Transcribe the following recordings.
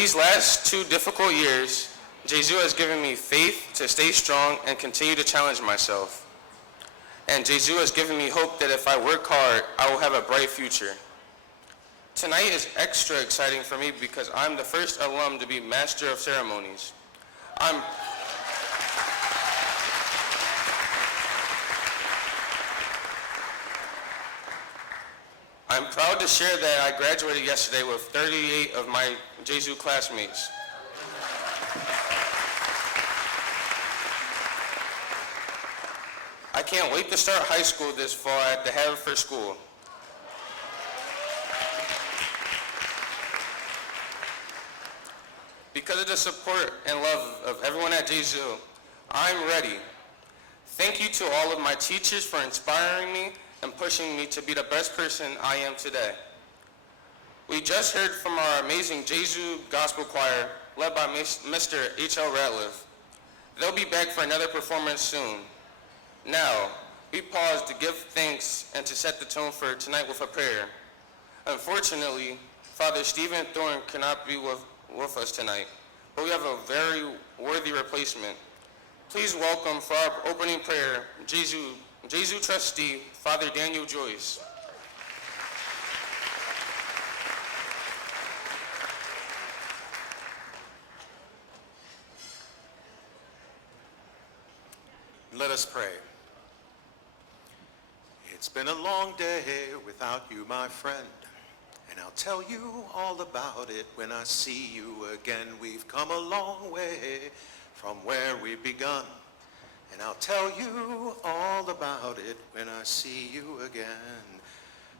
these last 2 difficult years, Gesu has given me faith to stay strong and continue to challenge myself. And Gesu has given me hope that if I work hard, I will have a bright future. Tonight is extra exciting for me because I'm the first alum to be Master of Ceremonies. I'm proud to share that I graduated yesterday with 38 of my Gesu classmates. I can't wait to start high school this fall at the Haverford School. Because of the support and love of everyone at Gesu, I'm ready. Thank you to all of my teachers for inspiring me and pushing me to be the best person I am today. We just heard from our amazing Gesu Gospel Choir, led by Mr. H.L. Ratliff. They'll be back for another performance soon. Now, we pause to give thanks and to set the tone for tonight with a prayer. Unfortunately, Father Stephen Thorne cannot be with us tonight, but we have a very worthy replacement. Please welcome for our opening prayer, Gesu trustee, Father Daniel Joyce. Let us pray. It's been a long day without you, my friend, and I'll tell you all about it when I see you again. We've come a long way from where we've begun, and I'll tell you all about it when I see you again.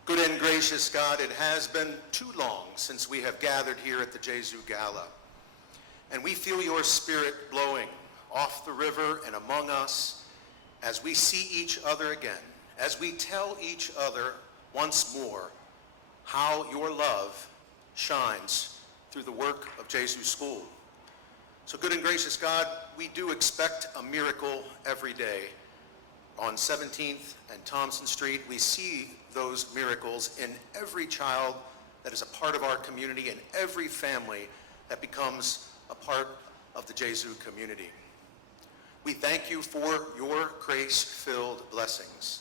Good and gracious God, it has been too long since we have gathered here at the Gesu Gala, and we feel your spirit blowing off the river and among us as we see each other again, as we tell each other once more how your love shines through the work of Gesu School. So good and gracious God, we do expect a miracle every day. On 17th and Thompson Street, we see those miracles in every child that is a part of our community and every family that becomes a part of the Gesu community. We thank you for your grace-filled blessings.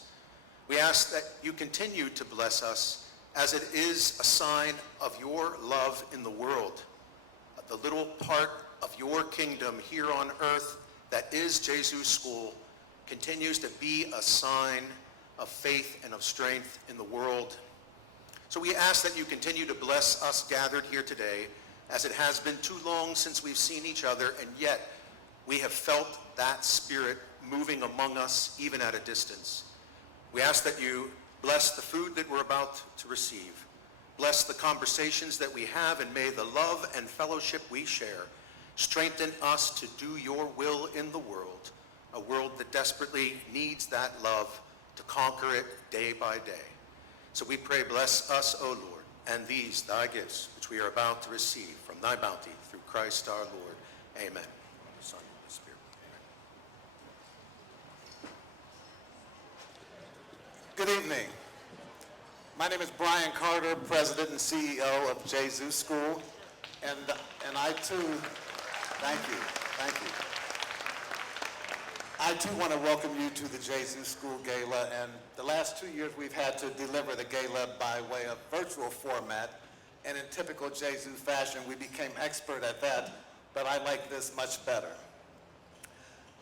We ask that you continue to bless us as it is a sign of your love in the world, the little part of your kingdom here on earth that is Gesu School continues to be a sign of faith and of strength in the world. So we ask that you continue to bless us gathered here today, as it has been too long since we've seen each other, and yet we have felt that spirit moving among us even at a distance. We ask that you bless the food that we're about to receive. Bless the conversations that we have, and may the love and fellowship we share strengthen us to do your will in the world, a world that desperately needs that love to conquer it day by day. So we pray, bless us, O Lord, and these thy gifts, which we are about to receive from thy bounty through Christ our Lord. Amen. Son, and Spirit. Amen. Good evening. My name is Brian Carter, President and CEO of Gesu School, and I too, thank you. I too want to welcome you to the Gesu School Gala, and the last 2 years we've had to deliver the gala by way of virtual format, and in typical Gesu fashion we became expert at that, but I like this much better.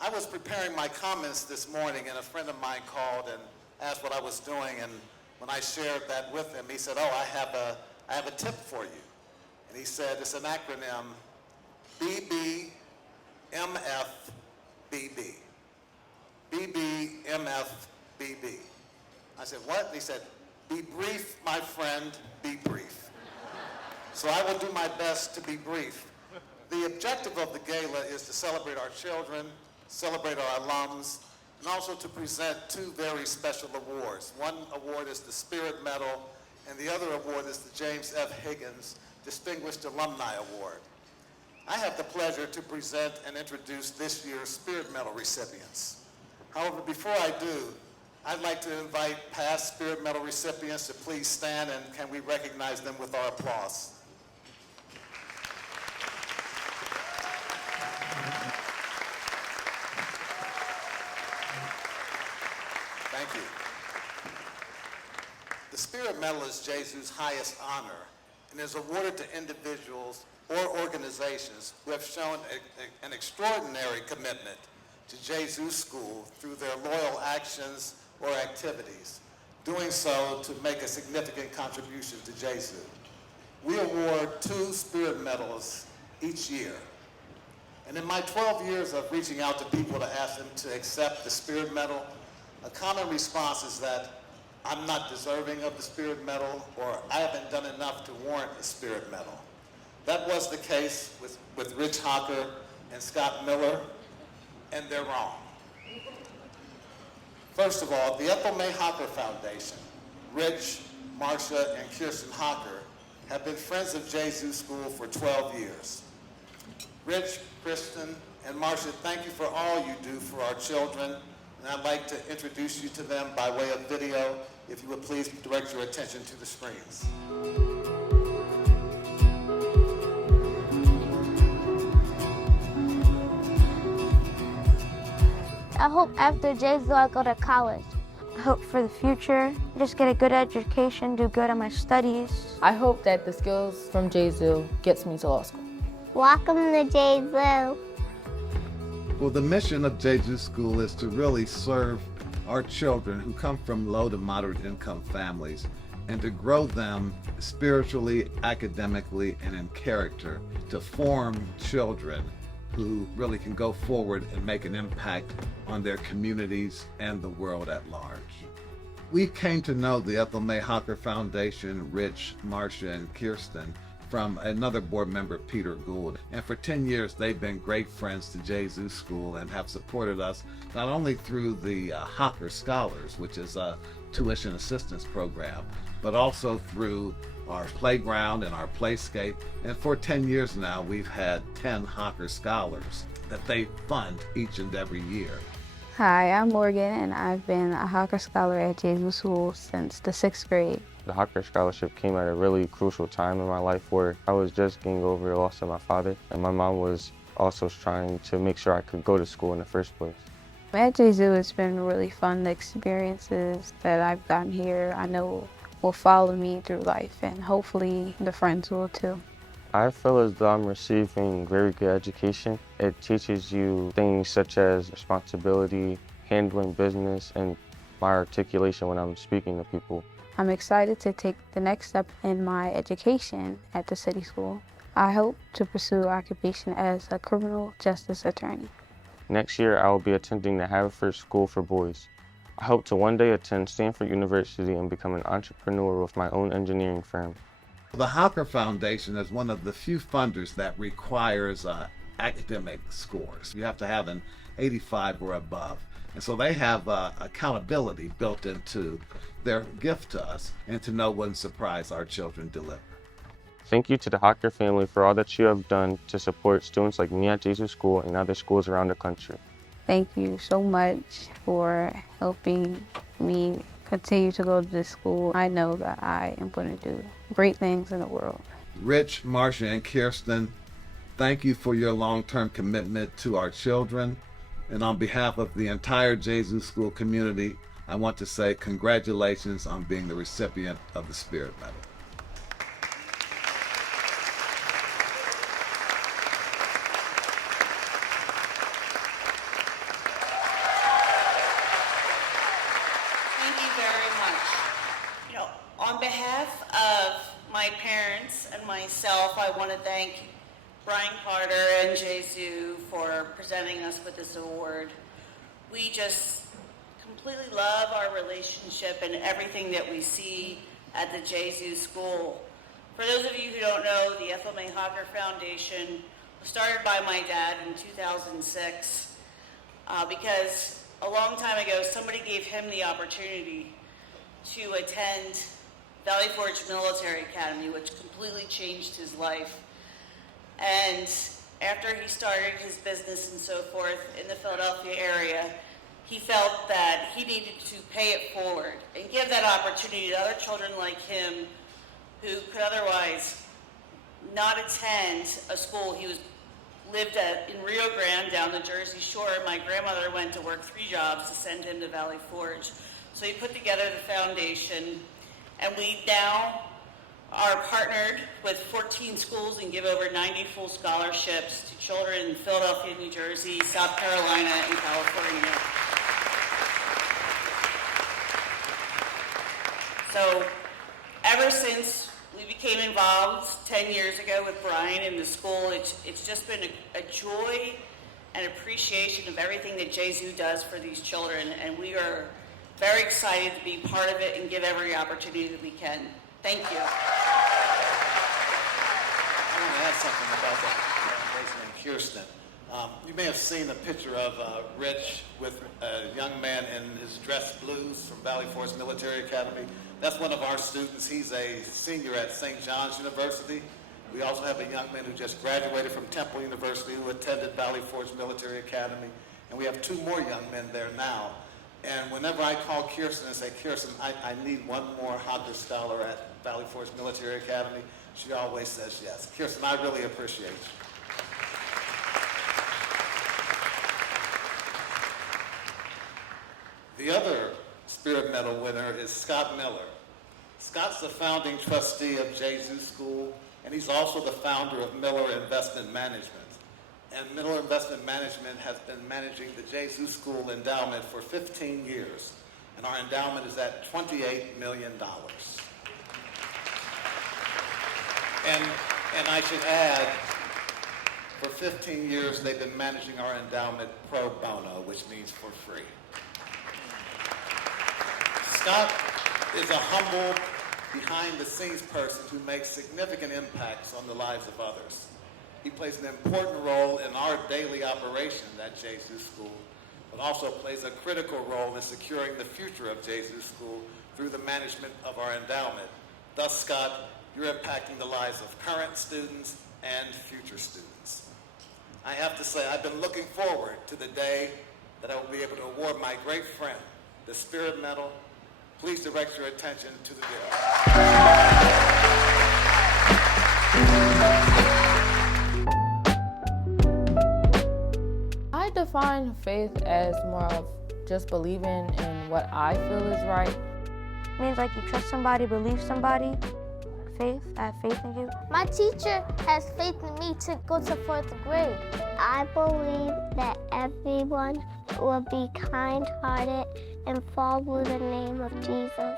I was preparing my comments this morning, and a friend of mine called and asked what I was doing, and when I shared that with him, he said, "Oh, I have a tip for you." And he said, it's an acronym, BBMFBB. BBMFBB. I said, what? And he said, be brief, my friend, be brief. So I will do my best to be brief. The objective of the gala is to celebrate our children, celebrate our alums, and also to present 2 very special awards. One award is the Spirit Medal, and the other award is the James F. Higgins Distinguished Alumni Award. I have the pleasure to present and introduce this year's Spirit Medal recipients. However, before I do, I'd like to invite past Spirit Medal recipients to please stand, and can we recognize them with our applause? Thank you. The Spirit Medal is Gesu's highest honor and is awarded to individuals or organizations who have shown an extraordinary commitment to Gesu School through their loyal actions or activities, doing so to make a significant contribution to Gesu. We award 2 Spirit Medals each year. And in my 12 years of reaching out to people to ask them to accept the Spirit Medal, a common response is that I'm not deserving of the Spirit Medal, or I haven't done enough to warrant a Spirit Medal. That was the case with Rich Hocker and Scott Miller, and they're wrong. First of all, the Ethel May Hocker Foundation, Rich, Marcia, and Kirsten Hocker have been friends of Gesu School for 12 years. Rich, Kristen, and Marcia, thank you for all you do for our children, and I'd like to introduce you to them by way of video. If you would please direct your attention to the screens. I hope after Gesu I go to college. I hope for the future, just get a good education, do good on my studies. I hope that the skills from Gesu gets me to law school. Welcome to Gesu. Well, the mission of Gesu School is to really serve our children who come from low to moderate income families and to grow them spiritually, academically, and in character to form children who really can go forward and make an impact on their communities and the world at large. We came to know the Ethel May Hocker Foundation, Rich, Marcia, and Kirsten from another board member, Peter Gould. And for 10 years, they've been great friends to Gesu School and have supported us not only through the Hocker Scholars, which is a tuition assistance program, but also through our playground and our playscape. And for 10 years now, we've had 10 Hocker Scholars that they fund each and every year. Hi, I'm Morgan, and I've been a Hocker Scholar at Gesu School since the 6th grade. The Hocker Scholarship came at a really crucial time in my life where I was just getting over the loss of my father, and my mom was also trying to make sure I could go to school in the first place. At Gesu, it's been really fun. The experiences that I've gotten here, I know will follow me through life, and hopefully the friends will too. I feel as though I'm receiving very good education. It teaches you things such as responsibility, handling business, and my articulation when I'm speaking to people. I'm excited to take the next step in my education at the city school. I hope to pursue occupation as a criminal justice attorney. Next year, I will be attending the Haverford School for Boys. I hope to one day attend Stanford University and become an entrepreneur with my own engineering firm. The Hocker Foundation is one of the few funders that requires academic scores. You have to have an 85 or above. And so they have accountability built into their gift to us and to know what surprise our children deliver. Thank you to the Hocker family for all that you have done to support students like me at Gesu School and other schools around the country. Thank you so much for helping me continue to go to this school. I know that I am going to do great things in the world. Rich, Marcia, and Kirsten, thank you for your long-term commitment to our children. And on behalf of the entire Gesu School community, I want to say congratulations on being the recipient of the Spirit Medal. Thank you very much. On behalf of my parents and myself, I want to thank Brian Carter and Gesu for presenting us with this award. We just completely love our relationship and everything that we see at the Gesu School. For those of you who don't know, the Ethel May Hocker Foundation was started by my dad in 2006 because a long time ago somebody gave him the opportunity to attend Valley Forge Military Academy, which completely changed his life. And after he started his business and so forth in the Philadelphia area, he felt that he needed to pay it forward and give that opportunity to other children like him who could otherwise not attend a school. He lived in Rio Grande down the Jersey Shore. My grandmother went to work 3 jobs to send him to Valley Forge. So he put together the foundation, and we now are partnered with 14 schools and give over 90 full scholarships to children in Philadelphia, New Jersey, South Carolina, and California. So ever since we became involved 10 years ago with Brian in the school, it's just been a joy and appreciation of everything that Gesu does for these children, and we are very excited to be part of it and give every opportunity that we can. Thank you. I want to add something about that lady named Kirsten. You may have seen a picture of Rich with a young man in his dress blues from Valley Forge Military Academy. That's one of our students. He's a senior at St. John's University. We also have a young man who just graduated from Temple University who attended Valley Forge Military Academy. And we have 2 more young men there now. And whenever I call Kirsten and say, Kirsten, I need one more Hodges Scholar at Valley Forge Military Academy, she always says yes. Kirsten, I really appreciate you. The other Spirit Medal winner is Scott Miller. Scott's the founding trustee of Gesu School, and he's also the founder of Miller Investment Management. And Miller Investment Management has been managing the Gesu School endowment for 15 years, and our endowment is at $28 million. And I should add, for 15 years they've been managing our endowment pro bono, which means for free. Scott is a humble, behind-the-scenes person who makes significant impacts on the lives of others. He plays an important role in our daily operations at Gesu School, but also plays a critical role in securing the future of Gesu School through the management of our endowment. Thus, Scott, you're impacting the lives of current students and future students. I have to say, I've been looking forward to the day that I will be able to award my great friend the Spirit Medal. Please direct your attention to the video. I define faith as more of just believing in what I feel is right. It means like you trust somebody, believe somebody. Faith, I have faith in you. My teacher has faith in me to go to 4th grade. I believe that everyone will be kind-hearted and follow the name of Jesus.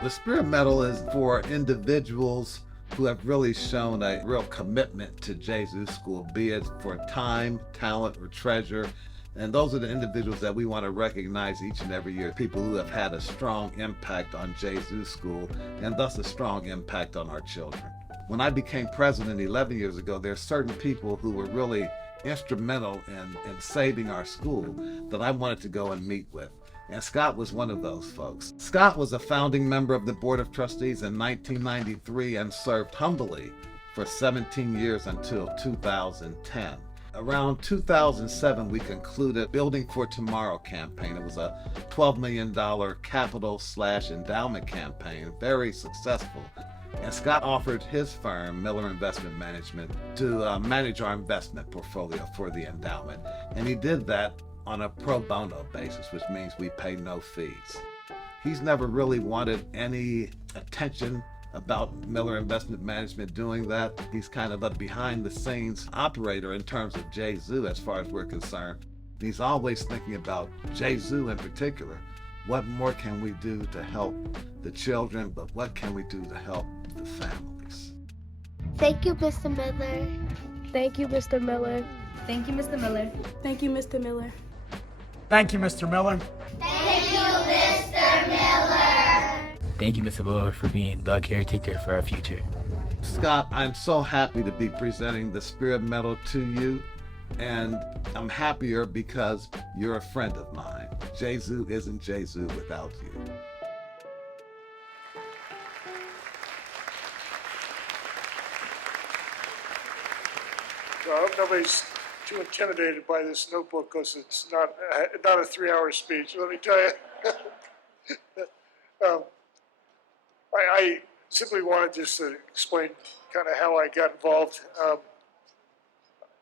The Spirit Medal is for individuals who have really shown a real commitment to Gesu School, be it for time, talent, or treasure. And those are the individuals that we want to recognize each and every year, people who have had a strong impact on Gesu School and thus a strong impact on our children. When I became president 11 years ago, there are certain people who were really instrumental in saving our school that I wanted to go and meet with. And Scott was one of those folks. Scott was a founding member of the Board of Trustees in 1993 and served humbly for 17 years until 2010. Around 2007, we concluded Building for Tomorrow campaign. It was a $12 million capital/endowment campaign, very successful. And Scott offered his firm, Miller Investment Management, to manage our investment portfolio for the endowment. And he did that on a pro bono basis, which means we pay no fees. He's never really wanted any attention about Miller Investment Management doing that. He's kind of a behind-the-scenes operator in terms of Gesu as far as we're concerned. He's always thinking about Gesu in particular. What more can we do to help the children, but what can we do to help the families? Thank you, Mr. Miller. Thank you, Mr. Miller. Thank you, Mr. Miller. Thank you, Mr. Miller. Thank you, Mr. Miller. Thank you, Mr. Miller. Thank you, Mr. Miller, for being the caretaker for our future. Scott, I'm so happy to be presenting the Spirit Medal to you, and I'm happier because you're a friend of mine. Gesu isn't Gesu without you. So I hope nobody's too intimidated by this notebook because it's not a 3-hour speech. Let me tell you. I simply wanted just to explain kind of how I got involved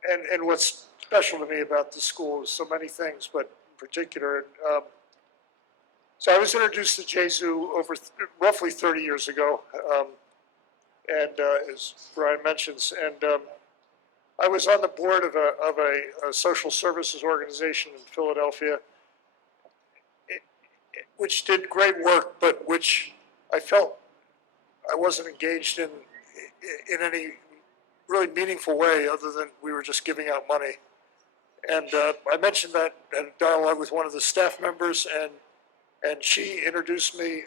and what's special to me about the school is so many things, but in particular, So I was introduced to Gesu over roughly 30 years ago, as Brian mentions, and I was on the board of a social services organization in Philadelphia, which did great work, but which I felt I wasn't engaged in any really meaningful way other than we were just giving out money. And I mentioned that in a dialogue with one of the staff members, and she introduced me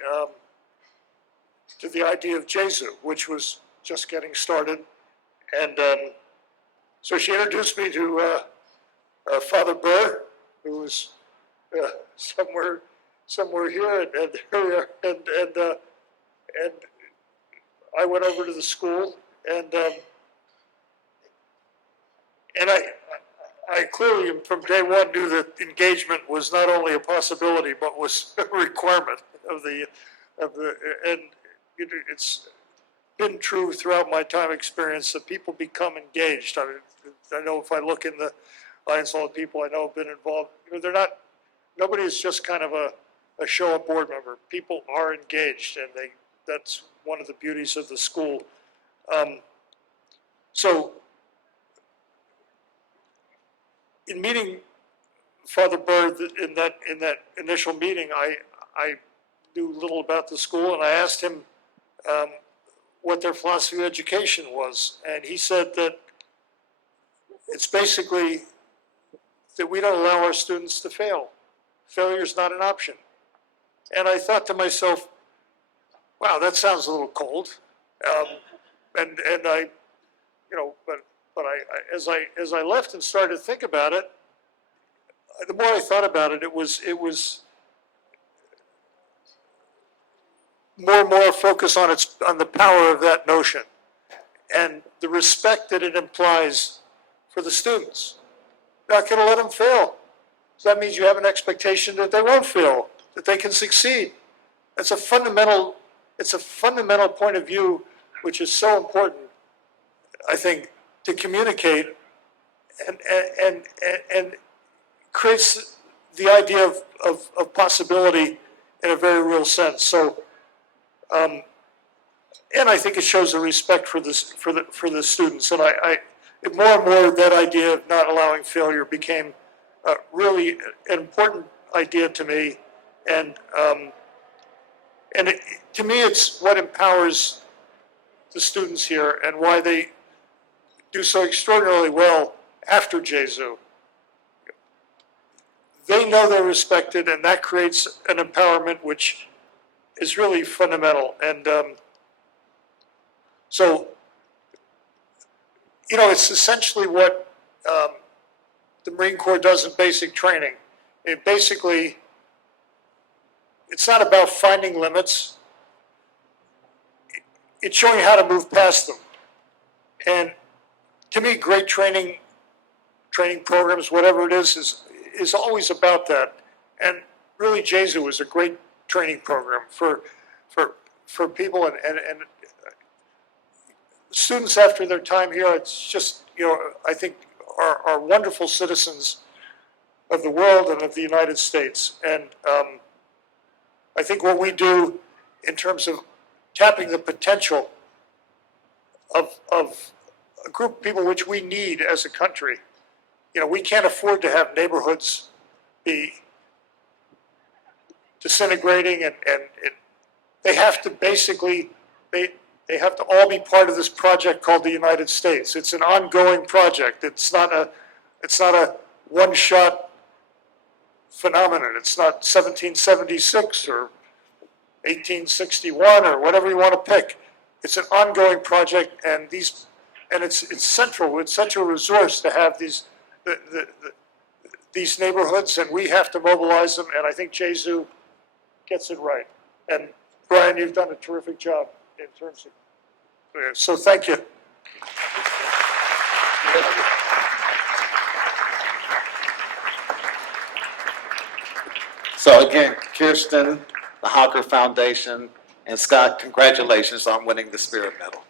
to the idea of Gesu, which was just getting started. And so she introduced me to Father Burr, who was somewhere here, and here we are. And I went over to the school, and I clearly, from day one, knew that engagement was not only a possibility, but was a requirement of the, and it's been true throughout my time experience that people become engaged. I know if I look in the Lions Hall of people I know have been involved, they're not, nobody is just kind of a show up board member. People are engaged, and that's one of the beauties of the school. So in meeting Father Bird in that initial meeting, I knew little about the school, and I asked him what their philosophy of education was, and he said that it's basically that we don't allow our students to fail. Failure is not an option. And I thought to myself, wow, that sounds a little cold. And I, but as I left and started to think about it, the more I thought about it, it was more and more focus on the power of that notion and the respect that it implies for the students. You're not going to let them fail. So that means you have an expectation that they won't fail, that they can succeed. It's a fundamental point of view which is so important, I think, to communicate and creates the idea of possibility in a very real sense. So, and I think it shows a respect for the students. And I more and more that idea of not allowing failure became really an important idea to me. And to me, it's what empowers the students here and why they do so extraordinarily well after Gesu. They know they're respected, and that creates an empowerment which is really fundamental. And so, it's essentially what the Marine Corps does in basic training. Basically, it's not about finding limits. It's showing you how to move past them. And to me, great training programs, whatever it is always about that. And really, Gesu is a great training program for people and students after their time here. It's just, I think are wonderful citizens of the world and of the United States. And I think what we do in terms of tapping the potential of a group of people which we need as a country. We can't afford to have neighborhoods be disintegrating, and they have to basically, they have to all be part of this project called the United States. It's an ongoing project. It's not a one-shot phenomenon. It's not 1776 or 1861 or whatever you want to pick. It's an ongoing project, and it's central. It's such a resource to have these neighborhoods, and we have to mobilize them. And I think Gesu gets it right. And Brian, you've done a terrific job in terms of. So thank you. So again, Kirsten, the Hawker Foundation, and Scott, congratulations on winning the Spirit Medal.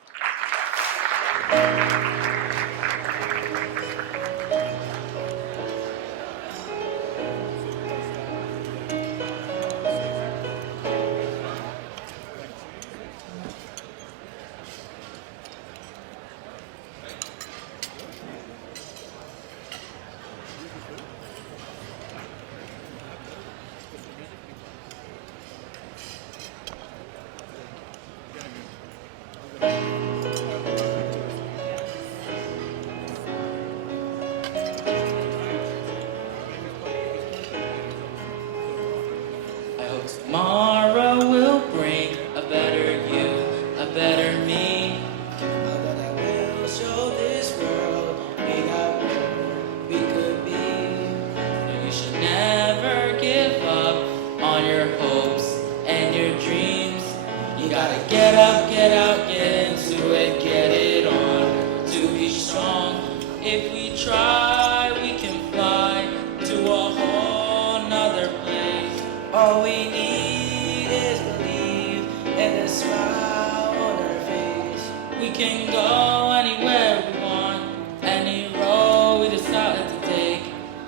can go anywhere we want, any road we decide to take.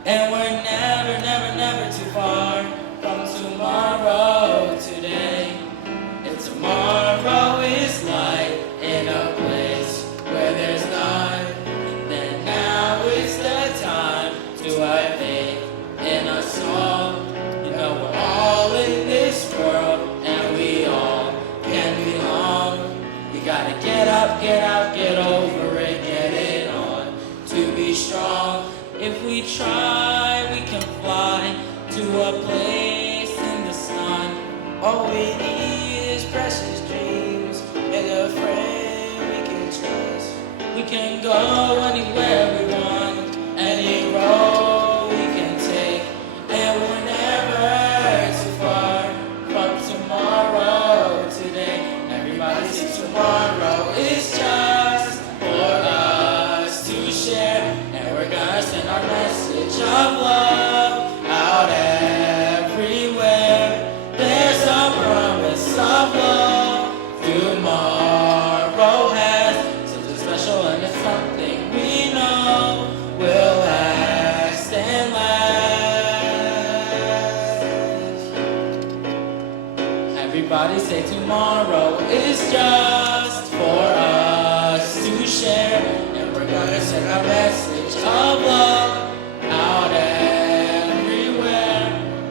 And we're never, never, never too far from tomorrow today. And tomorrow is light in a place where there's none. Then now is the time to have faith in us all. You know we're all in this world and we all can belong. We gotta get up, get out, get over it, get it on. To be strong, if we try, we can fly to a place in the sun. All we need is precious dreams and a friend we can trust. We can go anywhere we want, any road we can take, and we're never too far from tomorrow today. Everybody say tomorrow is just for us to share, and we're gonna send our message of love out everywhere. There's a promise of love tomorrow has something special, and it's something we know will last and last. Everybody say tomorrow is just for us to share, and we're gonna send our message of love out everywhere.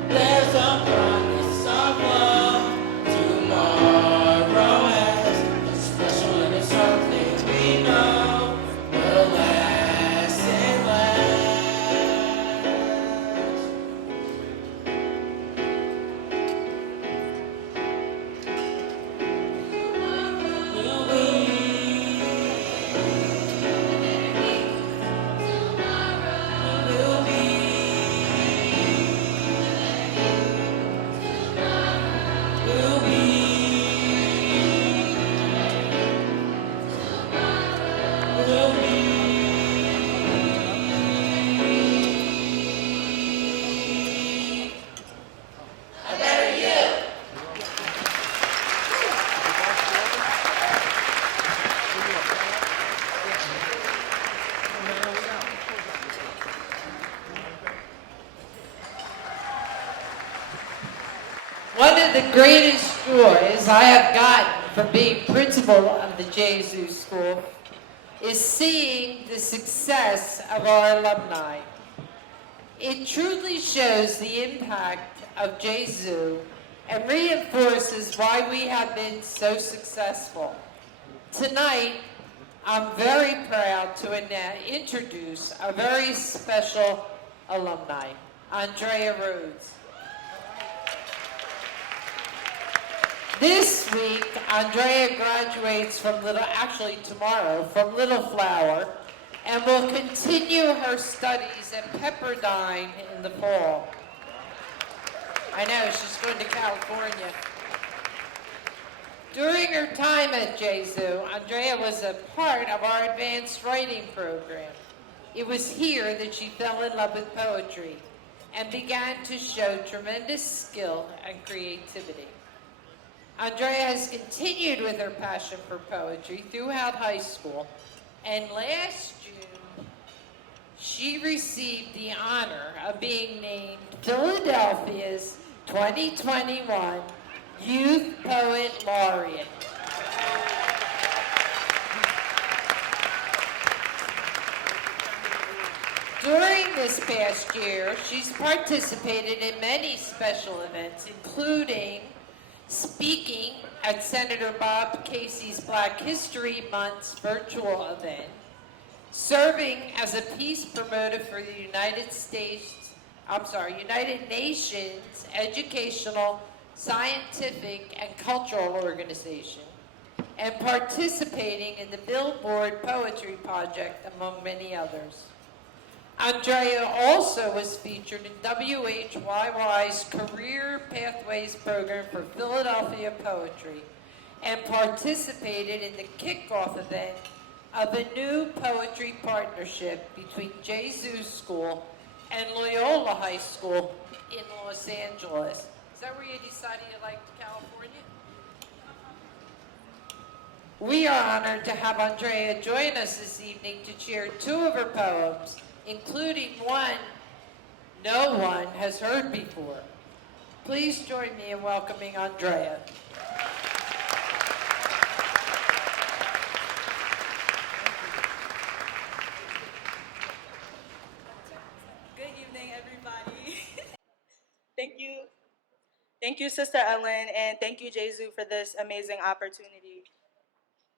There's a promise of love tomorrow has it's special, and it's something we know will last and last. Will we? Will we? Will we? Will we? I better you. One of the greatest joys I have gotten from being principal of the Gesu School is seeing the success of our alumni. It truly shows the impact of Gesu and reinforces why we have been so successful. Tonight, I'm very proud to introduce a very special alumni, Andrea Rhodes. This week, Andrea graduates from tomorrow, from Little Flower, and will continue her studies at Pepperdine in the fall. I know, she's going to California. During her time at Gesu, Andrea was a part of our advanced writing program. It was here that she fell in love with poetry and began to show tremendous skill and creativity. Andrea has continued with her passion for poetry throughout high school, and last June, she received the honor of being named Philadelphia's 2021 Youth Poet Laureate. During this past year, she's participated in many special events, including speaking at Senator Bob Casey's Black History Month's virtual event, serving as a peace promoter for the United Nations Educational, Scientific, and Cultural Organization, and participating in the Billboard Poetry Project, among many others. Andrea also was featured in WHYY's Career Pathways program for Philadelphia Poetry and participated in the kickoff event of a new poetry partnership between Gesu School and Loyola High School in Los Angeles. Is that where you decided you liked California? We are honored to have Andrea join us this evening to share two of her poems, including one no one has heard before. Please join me in welcoming Andrea. Good evening, everybody. Thank you. Thank you, Sister Ellen, and thank you, Gesu, for this amazing opportunity.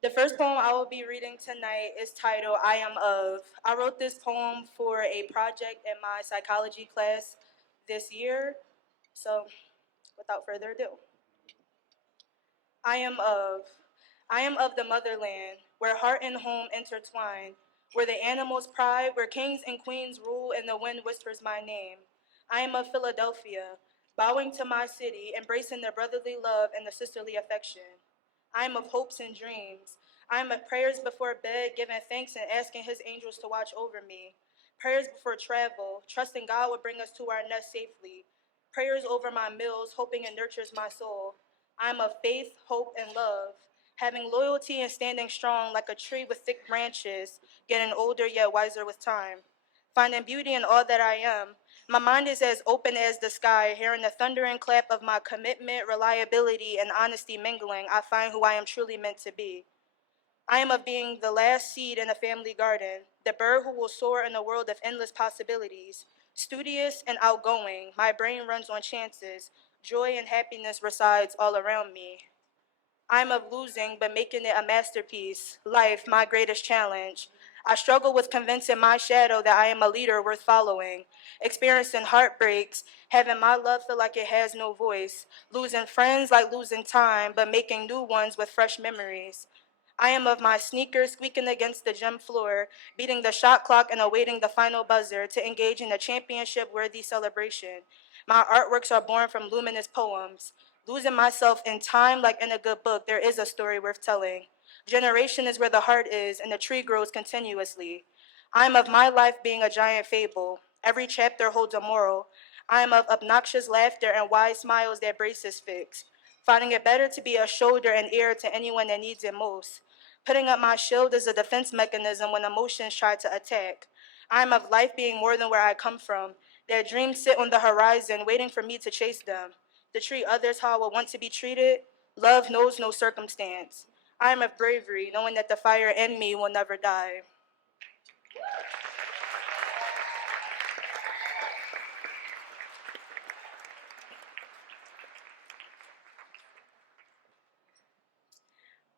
The first poem I will be reading tonight is titled I Am Of. I wrote this poem for a project in my psychology class this year, so without further ado. I am of. I am of the motherland, where heart and home intertwine, where the animals pride, where kings and queens rule, and the wind whispers my name. I am of Philadelphia, bowing to my city, embracing the brotherly love and the sisterly affection. I am of hopes and dreams. I am of prayers before bed, giving thanks and asking his angels to watch over me. Prayers before travel, trusting God will bring us to our nest safely. Prayers over my meals, hoping it nurtures my soul. I am of faith, hope, and love, having loyalty and standing strong like a tree with thick branches, getting older yet wiser with time. Finding beauty in all that I am. My mind is as open as the sky, hearing the thunder and clap of my commitment, reliability, and honesty mingling, I find who I am truly meant to be. I am of being the last seed in a family garden, the bird who will soar in a world of endless possibilities. Studious and outgoing, my brain runs on chances. Joy and happiness resides all around me. I'm of losing, but making it a masterpiece. Life, my greatest challenge. I struggle with convincing my shadow that I am a leader worth following. Experiencing heartbreaks, having my love feel like it has no voice. Losing friends like losing time, but making new ones with fresh memories. I am of my sneakers squeaking against the gym floor, beating the shot clock and awaiting the final buzzer to engage in a championship-worthy celebration. My artworks are born from luminous poems. Losing myself in time like in a good book, there is a story worth telling. Generation is where the heart is, and the tree grows continuously. I am of my life being a giant fable. Every chapter holds a moral. I am of obnoxious laughter and wise smiles that braces fix. Finding it better to be a shoulder and ear to anyone that needs it most. Putting up my shield is a defense mechanism when emotions try to attack. I am of life being more than where I come from. Their dreams sit on the horizon, waiting for me to chase them. To treat others how I would want to be treated, love knows no circumstance. I am of bravery, knowing that the fire in me will never die.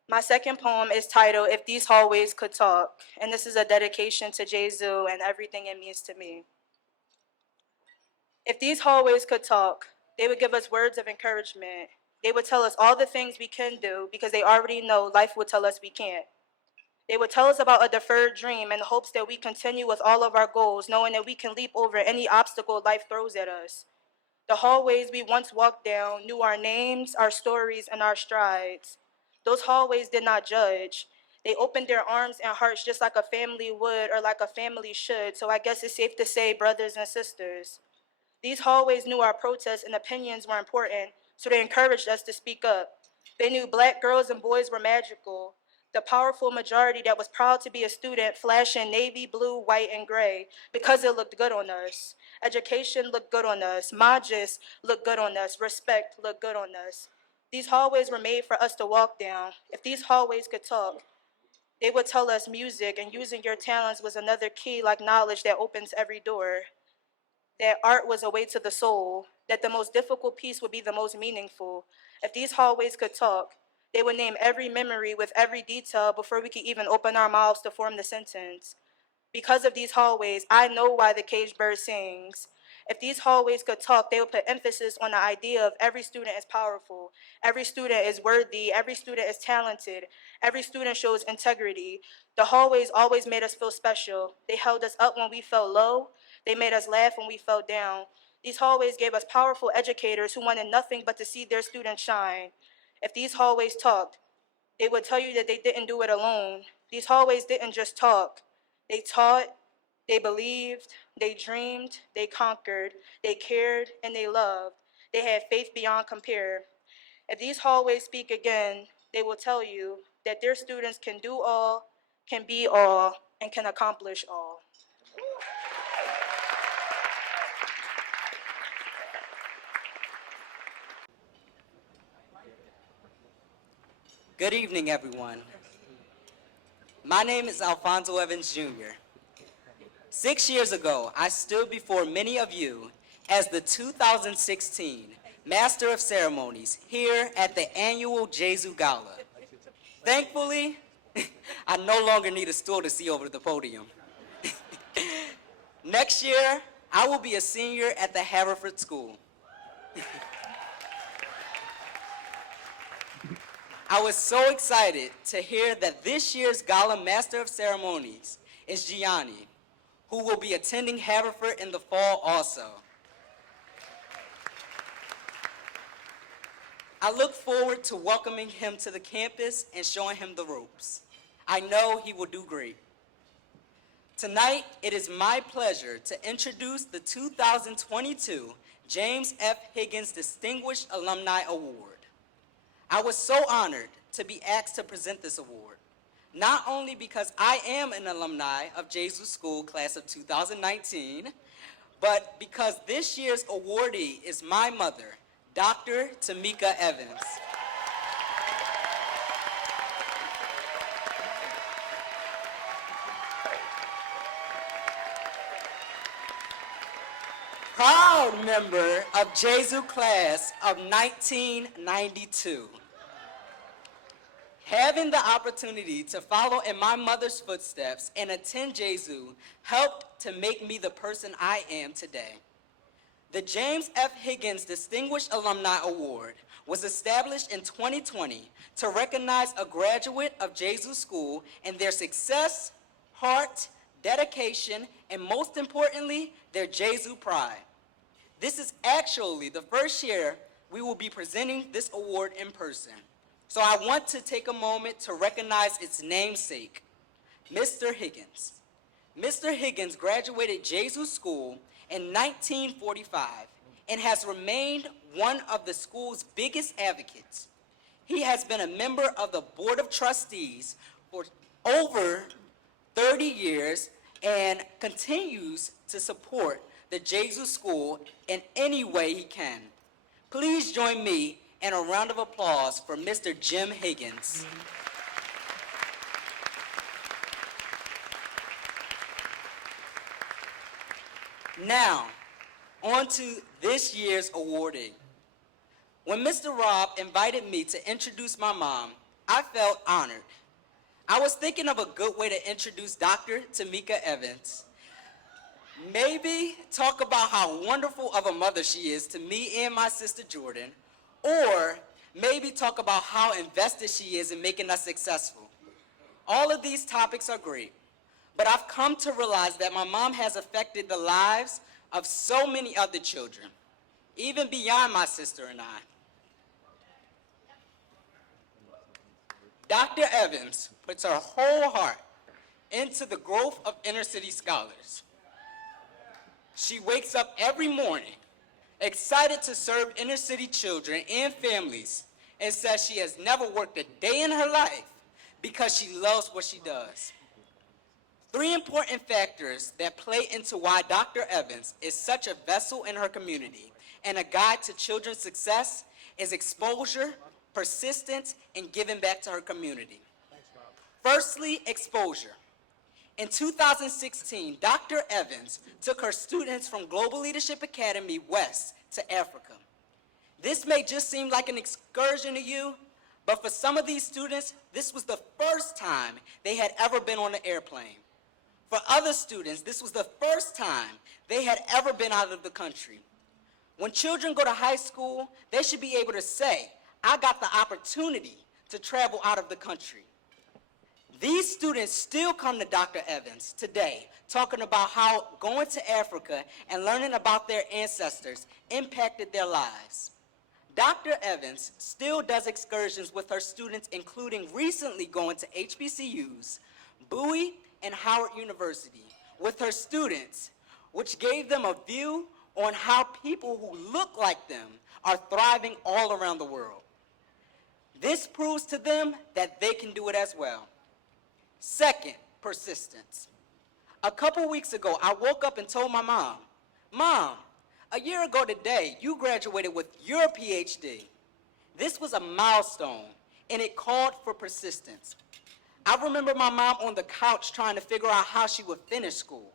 My second poem is titled If These Hallways Could Talk, and this is a dedication to Gesu and everything it means to me. If these hallways could talk, they would give us words of encouragement. They would tell us all the things we can do because they already know life would tell us we can't. They would tell us about a deferred dream in hopes that we continue with all of our goals, knowing that we can leap over any obstacle life throws at us. The hallways we once walked down knew our names, our stories, and our strides. Those hallways did not judge. They opened their arms and hearts just like a family would or like a family should, so I guess it's safe to say brothers and sisters. These hallways knew our protests and opinions were important, so they encouraged us to speak up. They knew black girls and boys were magical. The powerful majority that was proud to be a student flashing navy, blue, white, and gray because it looked good on us. Education looked good on us. Majis looked good on us. Respect looked good on us. These hallways were made for us to walk down. If these hallways could talk, they would tell us music and using your talents was another key like knowledge that opens every door. That art was a way to the soul, that the most difficult piece would be the most meaningful. If these hallways could talk, they would name every memory with every detail before we could even open our mouths to form the sentence. Because of these hallways, I know why the caged bird sings. If these hallways could talk, they would put emphasis on the idea of every student is powerful, every student is worthy, every student is talented, every student shows integrity. The hallways always made us feel special. They held us up when we felt low. They made us laugh when we fell down. These hallways gave us powerful educators who wanted nothing but to see their students shine. If these hallways talked, they would tell you that they didn't do it alone. These hallways didn't just talk. They taught, they believed, they dreamed, they conquered, they cared, and they loved. They had faith beyond compare. If these hallways speak again, they will tell you that their students can do all, can be all, and can accomplish all. Good evening, everyone. My name is Alfonso Evans Jr. 6 years ago, I stood before many of you as the 2016 Master of Ceremonies here at the annual Gesu Gala. Thankfully, I no longer need a stool to see over the podium. Next year, I will be a senior at the Haverford School. I was so excited to hear that this year's Gala Master of Ceremonies is Gianni, who will be attending Haverford in the fall also. I look forward to welcoming him to the campus and showing him the ropes. I know he will do great. Tonight, it is my pleasure to introduce the 2022 James F. Higgins Distinguished Alumni Award. I was so honored to be asked to present this award, not only because I am an alumni of Gesu School class of 2019, but because this year's awardee is my mother, Dr. Tamika Evans. Proud member of Gesu class of 1992. Having the opportunity to follow in my mother's footsteps and attend Gesu helped to make me the person I am today. The James F. Higgins Distinguished Alumni Award was established in 2020 to recognize a graduate of Gesu School and their success, heart, dedication, and most importantly, their Gesu pride. This is actually the first year we will be presenting this award in person. So I want to take a moment to recognize its namesake, Mr. Higgins. Mr. Higgins graduated Gesu School in 1945 and has remained one of the school's biggest advocates. He has been a member of the Board of Trustees for over 30 years and continues to support the Gesu School in any way he can. Please join me in a round of applause for Mr. Jim Higgins. Now, on to this year's awardee. When Mr. Robb invited me to introduce my mom, I felt honored. I was thinking of a good way to introduce Dr. Tamika Evans. Maybe talk about how wonderful of a mother she is to me and my sister Jordan, or maybe talk about how invested she is in making us successful. All of these topics are great, but I've come to realize that my mom has affected the lives of so many other children, even beyond my sister and I. Dr. Evans puts her whole heart into the growth of inner city scholars. She wakes up every morning excited to serve inner city children and families and says she has never worked a day in her life because she loves what she does. Three important factors that play into why Dr. Evans is such a vessel in her community and a guide to children's success is exposure, persistence, and giving back to her community. Firstly, exposure. In 2016, Dr. Evans took her students from Global Leadership Academy West to Africa. This may just seem like an excursion to you, but for some of these students, this was the first time they had ever been on an airplane. For other students, this was the first time they had ever been out of the country. When children go to high school, they should be able to say, I got the opportunity to travel out of the country. These students still come to Dr. Evans today talking about how going to Africa and learning about their ancestors impacted their lives. Dr. Evans still does excursions with her students, including recently going to HBCUs, Bowie, and Howard University with her students, which gave them a view on how people who look like them are thriving all around the world. This proves to them that they can do it as well. Second, persistence. A couple weeks ago, I woke up and told my mom, "Mom, a year ago today, you graduated with your PhD." This was a milestone, and it called for persistence. I remember my mom on the couch trying to figure out how she would finish school.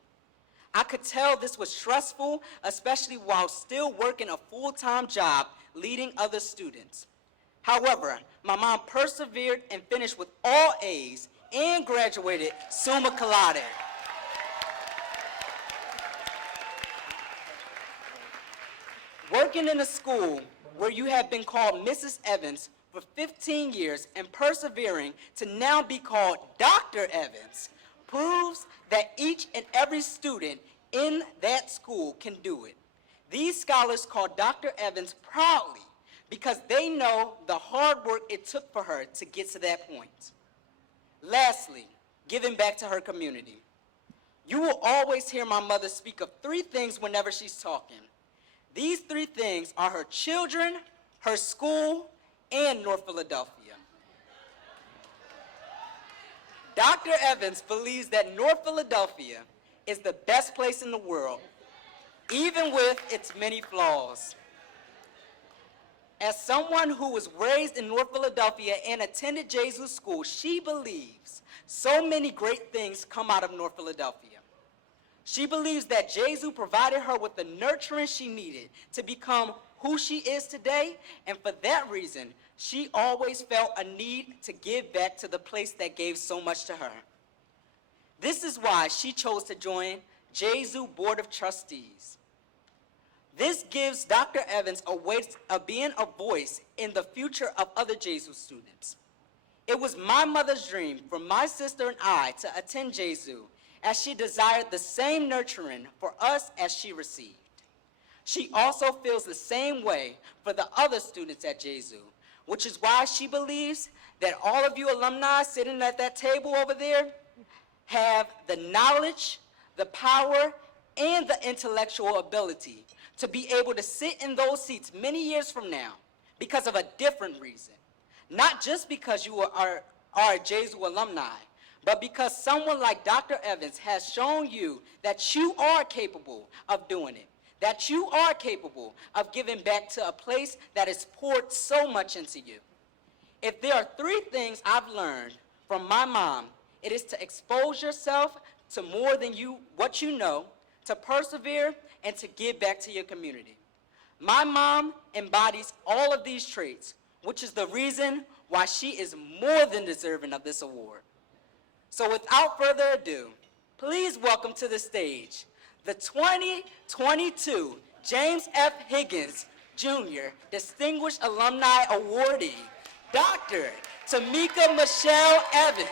I could tell this was stressful, especially while still working a full-time job leading other students. However, my mom persevered and finished with all A's and graduated summa cum laude. Working in a school where you have been called Mrs. Evans for 15 years and persevering to now be called Dr. Evans proves that each and every student in that school can do it. These scholars call Dr. Evans proudly because they know the hard work it took for her to get to that point. Lastly, giving back to her community. You will always hear my mother speak of three things whenever she's talking. These three things are her children, her school, and North Philadelphia. Dr. Evans believes that North Philadelphia is the best place in the world, even with its many flaws. As someone who was raised in North Philadelphia and attended Gesu school, she believes so many great things come out of North Philadelphia. She believes that Gesu provided her with the nurturing she needed to become who she is today, and for that reason, she always felt a need to give back to the place that gave so much to her. This is why she chose to join Gesu Board of Trustees. This gives Dr. Evans a way of being a voice in the future of other Gesu students. It was my mother's dream for my sister and I to attend Gesu, as she desired the same nurturing for us as she received. She also feels the same way for the other students at Gesu, which is why she believes that all of you alumni sitting at that table over there have the knowledge, the power, and the intellectual ability to be able to sit in those seats many years from now because of a different reason. Not just because you are a Gesu alumni, but because someone like Dr. Evans has shown you that you are capable of doing it, that you are capable of giving back to a place that has poured so much into you. If there are three things I've learned from my mom, it is to expose yourself to more than what you know, to persevere, and to give back to your community. My mom embodies all of these traits, which is the reason why she is more than deserving of this award. So without further ado, please welcome to the stage the 2022 James F. Higgins Jr. Distinguished Alumni Awardee, Dr. Tamika Michelle Evans.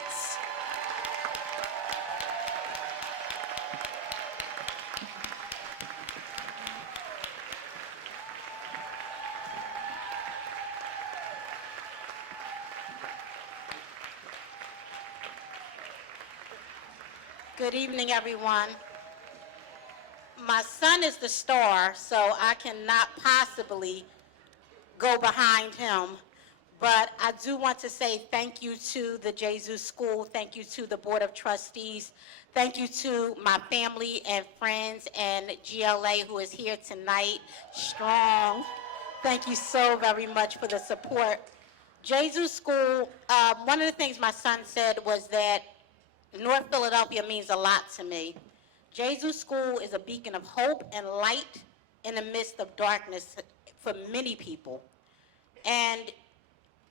Good evening, everyone. My son is the star, so I cannot possibly go behind him. But I do want to say thank you to the Gesu School, thank you to the Board of Trustees, thank you to my family and friends and GLA who is here tonight, strong. Thank you so very much for the support. Gesu School, one of the things my son said was that North Philadelphia means a lot to me. Gesu School is a beacon of hope and light in the midst of darkness for many people. And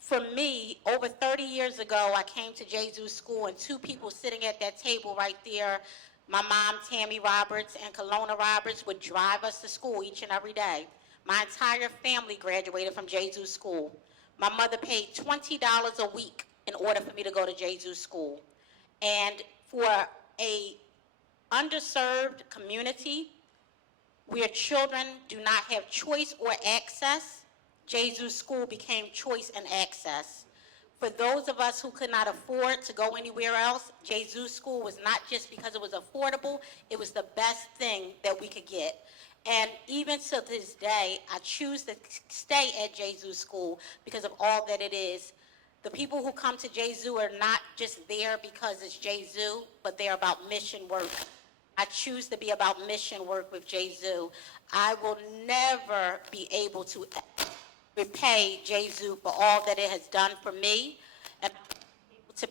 for me, over 30 years ago, I came to Gesu School, and two people sitting at that table right there, my mom, Tammy Roberts, and Kelowna Roberts, would drive us to school each and every day. My entire family graduated from Gesu School. My mother paid $20 a week in order for me to go to Gesu School. And for a underserved community where children do not have choice or access, Gesu School became choice and access. For those of us who could not afford to go anywhere else, Gesu School was not just because it was affordable, it was the best thing that we could get. And even to this day, I choose to stay at Gesu School because of all that it is. The people who come to Gesu are not just there because it's Gesu, but they're about mission work. I choose to be about mission work with Gesu. I will never be able to repay Gesu for all that it has done for me, and to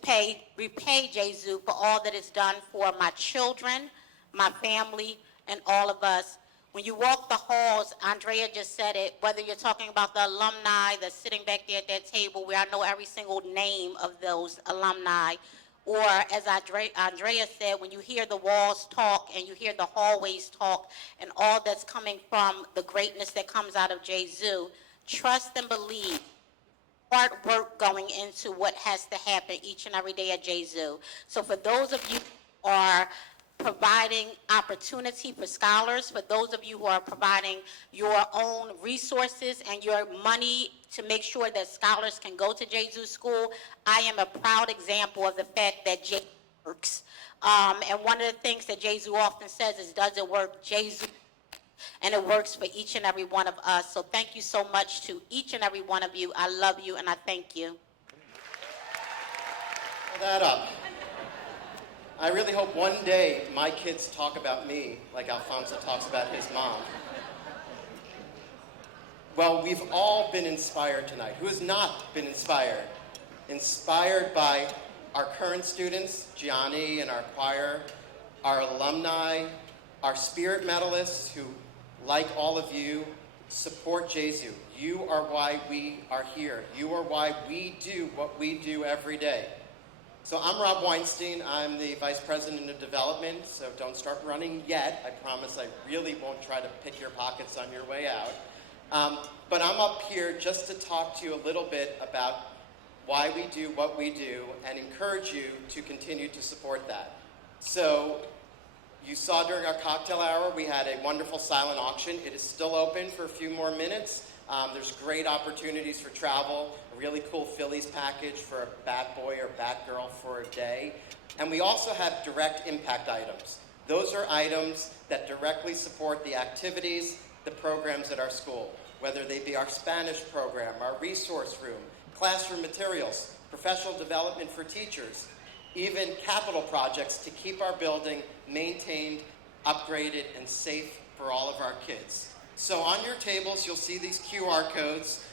repay Gesu for all that it's done for my children, my family, and all of us. When you walk the halls, Andrea just said it, whether you're talking about the alumni that's sitting back there at that table where I know every single name of those alumni, or as Andrea said, when you hear the walls talk and you hear the hallways talk and all that's coming from the greatness that comes out of Gesu, trust and believe. Hard work going into what has to happen each and every day at Gesu. So for those of you who are providing opportunity for scholars, for those of you who are providing your own resources and your money to make sure that scholars can go to Gesu School, I am a proud example of the fact that Gesu works. And one of the things that Gesu often says is, does it work? Gesu, and it works for each and every one of us. So thank you so much to each and every one of you. I love you and I thank you. Pull that up. I really hope one day my kids talk about me like Alfonso talks about his mom. Well, we've all been inspired tonight. Who has not been inspired? Inspired by our current students, Gianni and our choir, our alumni, our spirit medalists who, like all of you, support Gesu. You are why we are here. You are why we do what we do every day. So I'm Rob Weinstein. I'm the Vice President of Development, so don't start running yet. I promise I really won't try to pick your pockets on your way out. But I'm up here just to talk to you a little bit about why we do what we do and encourage you to continue to support that. So you saw during our cocktail hour, we had a wonderful silent auction. It is still open for a few more minutes. There's great opportunities for travel, a really cool Phillies package for a bat boy or bat girl for a day. And we also have direct impact items. Those are items that directly support the activities, the programs at our school, whether they be our Spanish program, our resource room, classroom materials, professional development for teachers, even capital projects to keep our building maintained, upgraded, and safe for all of our kids. So on your tables, you'll see these QR codes.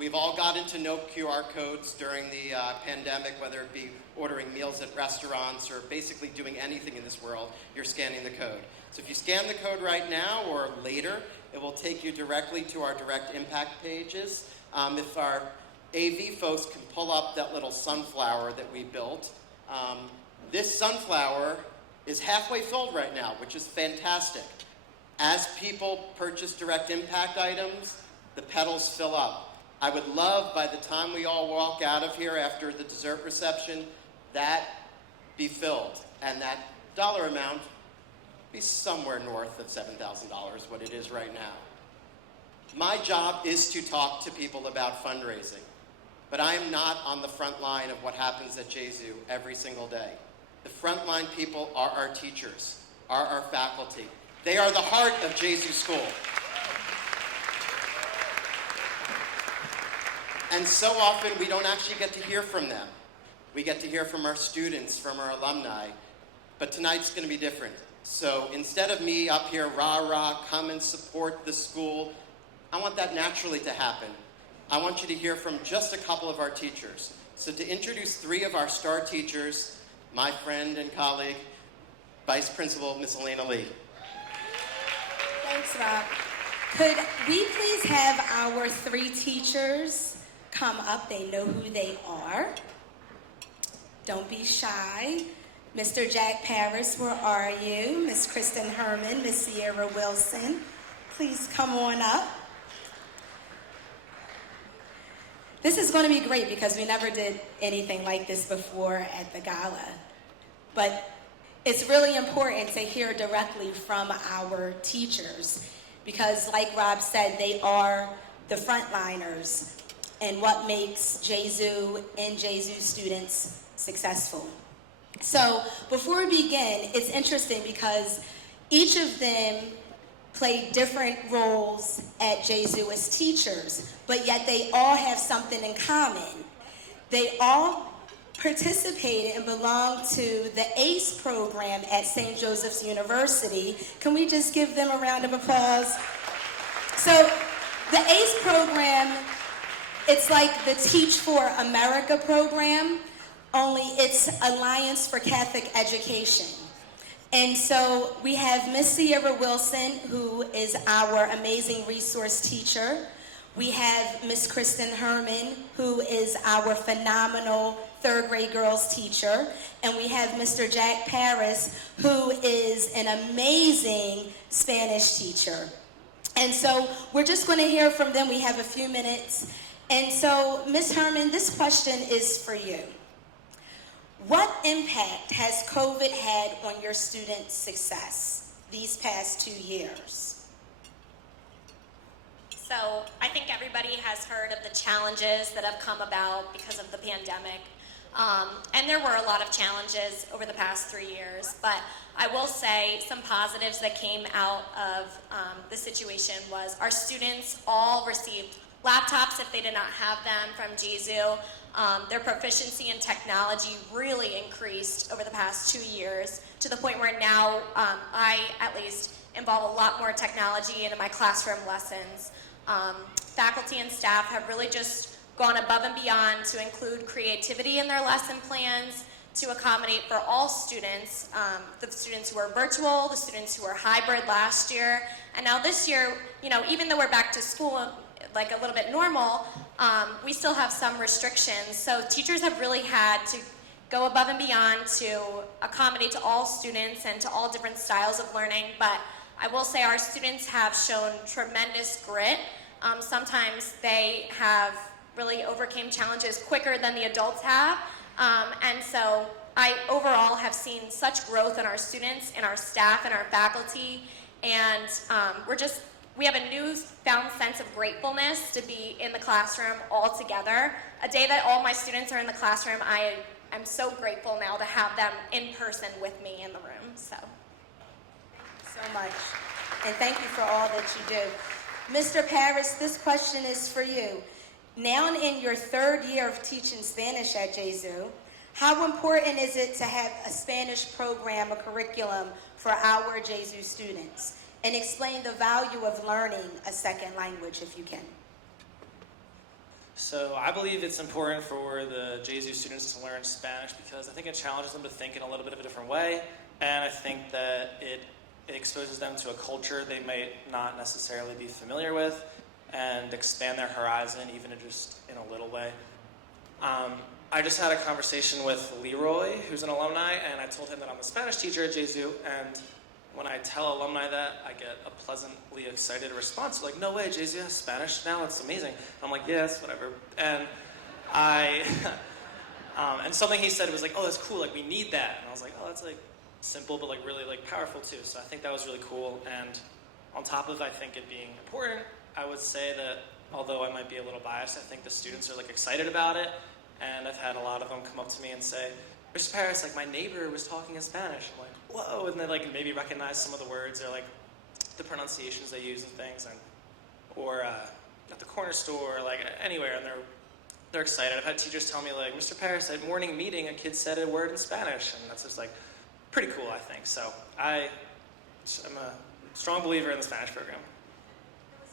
We've all gotten to know QR codes during the pandemic, whether it be ordering meals at restaurants or basically doing anything in this world, you're scanning the code. So if you scan the code right now or later, it will take you directly to our direct impact pages. If our AV folks can pull up that little sunflower that we built, this sunflower is halfway filled right now, which is fantastic. As people purchase direct impact items, the petals fill up. I would love, by the time we all walk out of here after the dessert reception, that be filled, and that dollar amount be somewhere north of $7,000, what it is right now. My job is to talk to people about fundraising, but I am not on the front line of what happens at Gesu every single day. The frontline people are our teachers, are our faculty. They are the heart of Gesu School. And so often we don't actually get to hear from them. We get to hear from our students, from our alumni, but tonight's going to be different. So instead of me up here, rah-rah, come and support the school, I want that naturally to happen. I want you to hear from just a couple of our teachers. So to introduce three of our star teachers, my friend and colleague, Vice Principal Miss Elena Lee. Thanks, Rob. Could we please have our three teachers come up? They know who they are. Don't be shy. Mr. Jack Paris, where are you? Miss Kristen Herman, Miss Sierra Wilson, please come on up. This is going to be great because we never did anything like this before at the gala. But it's really important to hear directly from our teachers because, like Rob said, they are the frontliners and what makes Gesu and Gesu students successful. So before we begin, it's interesting because each of them play different roles at Gesu as teachers, but yet they all have something in common. They all participated and belong to the ACE program at St. Joseph's University. Can we just give them a round of applause? So the ACE program, it's like the Teach for America program, only it's Alliance for Catholic Education. And so we have Miss Sierra Wilson, who is our amazing resource teacher. We have Miss Kristen Herman, who is our phenomenal third grade girls teacher. And we have Mr. Jack Paris, who is an amazing Spanish teacher. And so we're just going to hear from them. We have a few minutes. And so, Ms. Herman, this question is for you. What impact has COVID had on your students' success these past 2 years? So I think everybody has heard of the challenges that have come about because of the pandemic. And there were a lot of challenges over the past 3 years, but I will say some positives that came out of the situation was our students all received laptops if they did not have them from Gesu. Their proficiency in technology really increased over the past 2 years to the point where now I, at least, involve a lot more technology into my classroom lessons. Faculty and staff have really just gone above and beyond to include creativity in their lesson plans to accommodate for all students, the students who were virtual, the students who were hybrid last year, and now this year, you know, even though we're back to school, like a little bit normal, we still have some restrictions. So teachers have really had to go above and beyond to accommodate to all students and to all different styles of learning. But I will say our students have shown tremendous grit. Sometimes they have really overcame challenges quicker than the adults have. And so I overall have seen such growth in our students, in our staff, and our faculty. And we have a newfound sense of gratefulness to be in the classroom all together. A day that all my students are in the classroom, I'm so grateful now to have them in person with me in the room. So. So much. And thank you for all that you do. Mr. Paris, this question is for you. Now in your third year of teaching Spanish at Gesu, how important is it to have a Spanish program, a curriculum for our Gesu students? And explain the value of learning a second language if you can. So I believe it's important for the Gesu students to learn Spanish because I think it challenges them to think in a little bit of a different way, and I think that it exposes them to a culture they might not necessarily be familiar with and expand their horizon even just in a little way. I just had a conversation with Leroy, who's an alumni, and I told him that I'm a Spanish teacher at Gesu, and when I tell alumni that, I get a pleasantly excited response, like, no way, Gesu has Spanish now, it's amazing. I'm like, yes, whatever. And and something he said was like, oh, that's cool, like, we need that. And I was like, oh, that's like simple, but like really like powerful too. So I think that was really cool. And on top of, I think, it being important, I would say that although I might be a little biased, I think the students are like excited about it. And I've had a lot of them come up to me and say, Mr. Paris, like my neighbor was talking in Spanish. I'm like, whoa, and they like maybe recognize some of the words or like the pronunciations they use and things, and or at the corner store, or like anywhere, and they're excited. I've had teachers tell me like, Mr. Paris, at morning meeting, a kid said a word in Spanish, and that's just like pretty cool, I think. So I'm a strong believer in the Spanish program.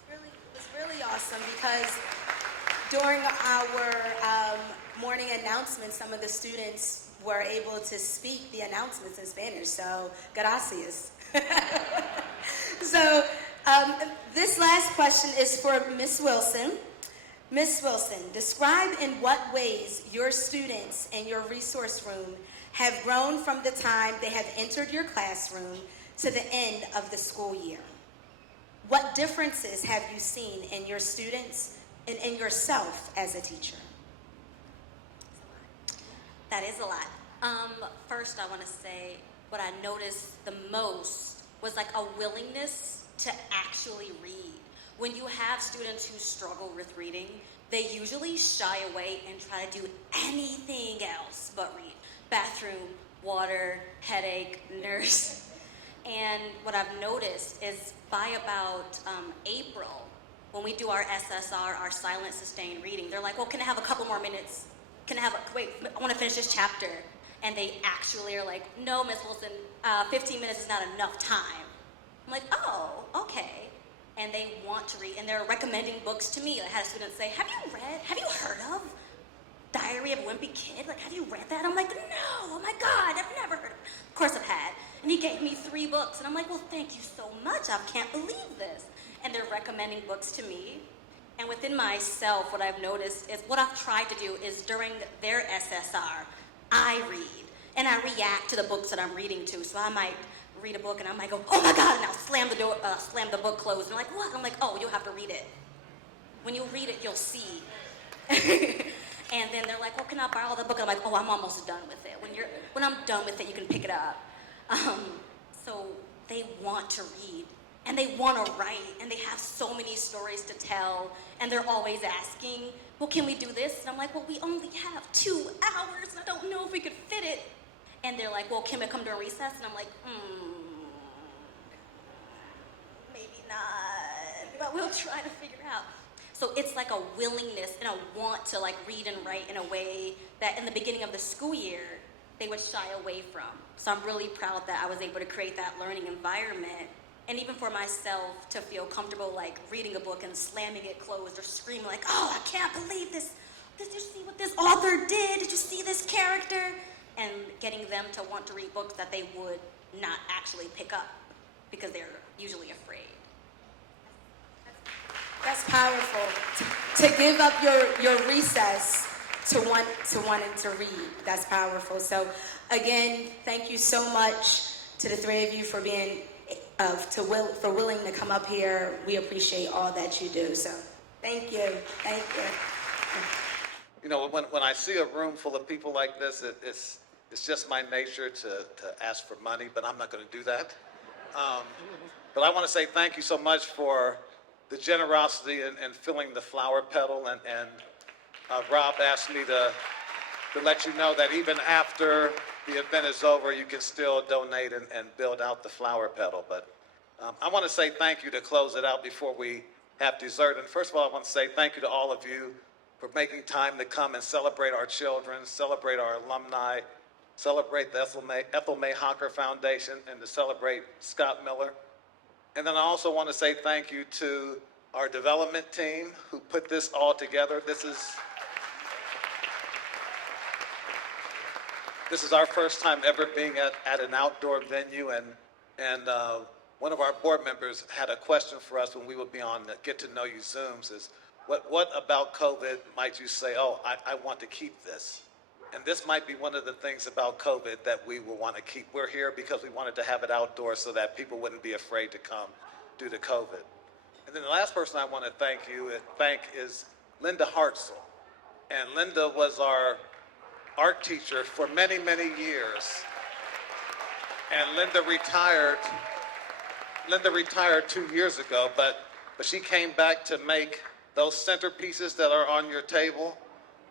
It was really awesome because during our morning announcements, some of the students were able to speak the announcements in Spanish, so gracias. So this last question is for Ms. Wilson. Ms. Wilson, describe in what ways your students in your resource room have grown from the time they have entered your classroom to the end of the school year. What differences have you seen in your students and in yourself as a teacher? That is a lot. First, I want to say what I noticed the most was like a willingness to actually read. When you have students who struggle with reading, they usually shy away and try to do anything else but read. Bathroom, water, headache, nurse. And what I've noticed is by about April, when we do our SSR, our silent sustained reading, they're like, well, can I have a couple more minutes can I have wait, I want to finish this chapter. And they actually are like, no, Miss Wilson, 15 minutes is not enough time. I'm like, oh, okay. And they want to read, and they're recommending books to me. I had a student say, have you heard of Diary of a Wimpy Kid? Like, have you read that? I'm like, no, oh my God, I've never heard of it. Of course I've had. And he gave me 3 books, and I'm like, well, thank you so much. I can't believe this. And they're recommending books to me. And within myself, what I've noticed is what I've tried to do is during their SSR, I read, and I react to the books that I'm reading to. So I might read a book, and I might go, oh my God, and I'll slam the door, slam the book closed. And they're like, what? I'm like, oh, you'll have to read it. When you read it, you'll see. And then they're like, well, can I borrow the book? I'm like, oh, I'm almost done with it. When I'm done with it, you can pick it up. So they want to read, and they want to write, and they have so many stories to tell, and they're always asking, well, can we do this? And I'm like, well, we only have 2 hours. I don't know if we could fit it. And they're like, well, can we come during recess? And I'm like, maybe not, but we'll try to figure it out. So it's like a willingness and a want to like read and write in a way that in the beginning of the school year, they would shy away from. So I'm really proud that I was able to create that learning environment. And even for myself to feel comfortable like reading a book and slamming it closed or screaming like, oh, I can't believe this. Did you see what this author did? Did you see this character? And getting them to want to read books that they would not actually pick up because they're usually afraid. That's powerful. To give up your recess to wanting to read. That's powerful. So again, thank you so much to the 3 of you for being willing to come up here. We appreciate all that you do. So thank you. Thank you. You know, when I see a room full of people like this, it's just my nature to ask for money, but I'm not going to do that. But I want to say thank you so much for the generosity in filling the flower petal, and Rob asked me to let you know that even after the event is over, you can still donate and build out the flower petal. But I want to say thank you to close it out before we have dessert. And first of all, I want to say thank you to all of you for making time to come and celebrate our children, celebrate our alumni, celebrate the Ethel May Hocker Foundation, and to celebrate Scott Miller. And then I also want to say thank you to our development team who put this all together. This is our first time ever being at an outdoor venue, and one of our board members had a question for us when we would be on the Get to Know You Zooms is, what about COVID might you say, oh, I want to keep this? And this might be one of the things about COVID that we will want to keep. We're here because we wanted to have it outdoors so that people wouldn't be afraid to come due to COVID. And then the last person I want to thank is Linda Hartzell. And Linda was our art teacher for many, many years. And Linda retired 2 years ago, but she came back to make those centerpieces that are on your table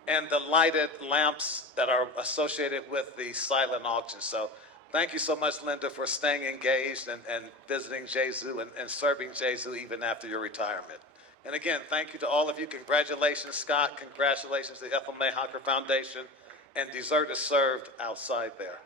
and the lighted lamps that are associated with the silent auction. So thank you so much, Linda, for staying engaged and visiting Gesu and serving Gesu even after your retirement. And again, thank you to all of you. Congratulations, Scott. Congratulations to the Ethel May Hocker Foundation. And dessert is served outside there.